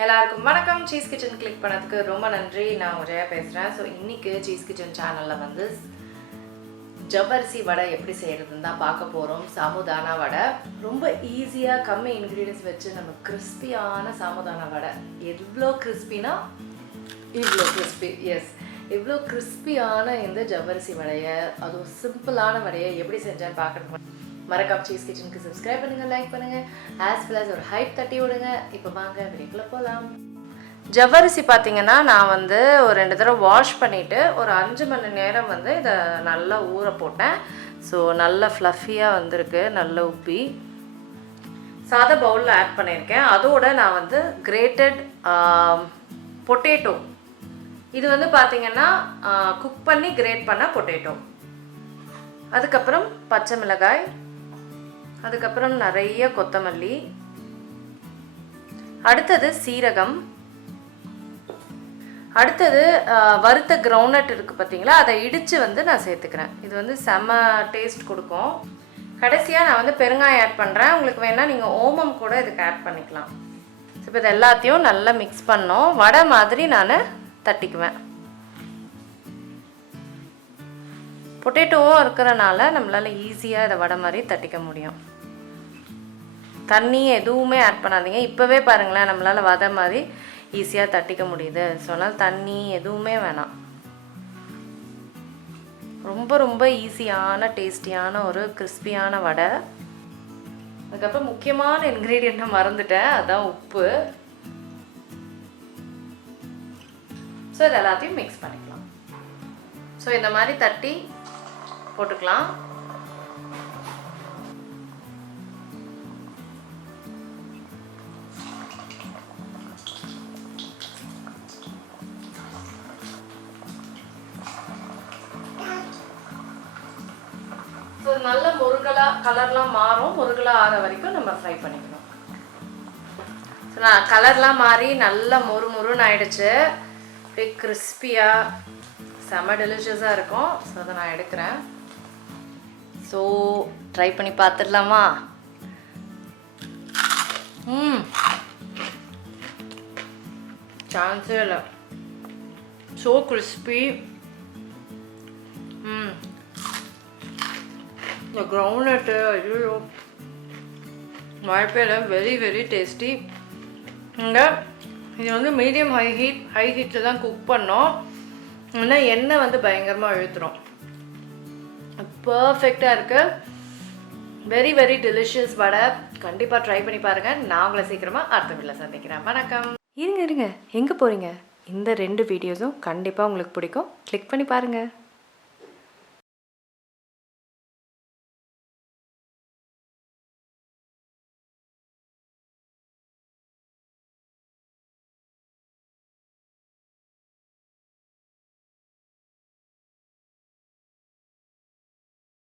எல்லாருக்கும் வணக்கம். Cheese kitchen click பண்ணதுக்கு ரொம்ப நன்றி. நான் உதயா பேசுகிறேன். ஸோ இன்றைக்கி சீஸ் கிச்சன் சேனலில் வந்து ஜவ்வரிசி வடை எப்படி செய்கிறதுன்னு தான் பார்க்க போகிறோம். சாமுதானா வடை ரொம்ப ஈஸியாக கம்மி இன்க்ரீடியன்ஸ் வச்சு நம்ம கிறிஸ்பியான சாமுதானா வடை. எவ்வளோ கிறிஸ்பினா இவ்வளோ கிறிஸ்பி. எஸ், இவ்வளோ கிறிஸ்பியான இந்த ஜவ்வரிசி வடையை, அதுவும் சிம்பிளான வடையை எப்படி செஞ்சேன்னு பார்க்குறதுக்கு மறக்காம சீஸ் கிச்சனுக்கு சப்ஸ்கிரைப் பண்ணுங்கள், லைக் பண்ணுங்கள், ஆஸ் வெல் அஸ் ஒரு ஹைப் தட்டி விடுங்க. இப்போ வாங்க வீடியோக்குள்ளே போகலாம். ஜவ்வரிசி பார்த்தீங்கன்னா நான் வந்து ஒரு 2 தடவை வாஷ் பண்ணிவிட்டு ஒரு 5 மணி நேரம் வந்து இதை நல்லா ஊற போட்டேன். ஸோ நல்லா ஃப்ளஃபியாக வந்திருக்கு, நல்லா உப்பி. சாதா பவுலில் ஆட் பண்ணியிருக்கேன். அதோடு நான் வந்து கிரேட்டட் பொட்டேட்டோ, இது வந்து பார்த்திங்கன்னா குக் பண்ணி கிரேட் பண்ண பொட்டேட்டோ, அதுக்கப்புறம் பச்சை மிளகாய், அதுக்கப்புறம் நிறைய கொத்தமல்லி, அடுத்தது சீரகம், அடுத்தது வறுத்த கிரவுண்ட்நட் இருக்குது பார்த்தீங்களா, அதை இடித்து வந்து நான் சேர்த்துக்கிறேன். இது வந்து செம்ம டேஸ்ட் கொடுக்கும். கடைசியாக நான் வந்து பெருங்காயம் ஆட் பண்ணுறேன். உங்களுக்கு வேணால் நீங்கள் ஓமம் கூட இதுக்கு ஆட் பண்ணிக்கலாம். ஸோ இப்போ இது எல்லாத்தையும் நல்லா மிக்ஸ் பண்ணோம். வடை மாதிரி நான் தட்டிக்குவேன். பொட்டேட்டோவும் இருக்கிறனால நம்மளால் ஈஸியாக இதை வடை மாதிரி தட்டிக்க முடியும். தண்ணி எதுவுமே ஆட் பண்ணாதீங்க. இப்போவே பாருங்களேன், நம்மளால் வடை மாதிரி ஈஸியாக தட்டிக்க முடியுது. ஸோ அதனால் தண்ணி எதுவுமே வேணாம். ரொம்ப ரொம்ப ஈஸியான டேஸ்டியான ஒரு கிறிஸ்பியான வடை. அதுக்கப்புறம் முக்கியமான இன்க்ரீடியண்ட்டை மறந்துட்டேன், அதுதான் உப்பு. ஸோ இது எல்லாத்தையும் மிக்ஸ் பண்ணிக்கலாம். ஸோ இந்த மாதிரி தட்டி போட்டுக்கலாம். ஸோ நல்ல முருகலாக கலர்லாம் மாறும். முருகலாக ஆகிற வரைக்கும் நம்ம ஃப்ரை பண்ணிக்கணும். ஸோ நான் கலர்லாம் மாறி நல்லா முறுமுறுன்னு ஆயிடுச்சு. அப்படியே கிறிஸ்பியாக செம்ம டெலிஷியஸாக இருக்கும். ஸோ அதை நான் எடுக்கிறேன். ஸோ ட்ரை பண்ணி பார்த்துடலாமா? சான்ஸே இல்லை. So crispy. இந்த கிரவுண்ட்நட்டு ஐயோ வாய்ப்பே இல்லை. Very very tasty. இங்கே இது வந்து மீடியம் ஹை ஹீட்டில் தான் குக் பண்ணோம். ஏன்னா எண்ணெய் வந்து பயங்கரமாக இழுத்துரும். பர்ஃபெக்டாக இருக்குது. வெரி வெரி டெலிஷியஸ் வடை. கண்டிப்பாக ட்ரை பண்ணி பாருங்கள். நான் உங்களை சீக்கிரமாக அடுத்த வீட்டில் சந்திக்கிறேன். வணக்கம். இருங்க எங்கே போகிறீங்க? இந்த 2 வீடியோஸும் கண்டிப்பாக உங்களுக்கு பிடிக்கும். கிளிக் பண்ணி பாருங்கள்.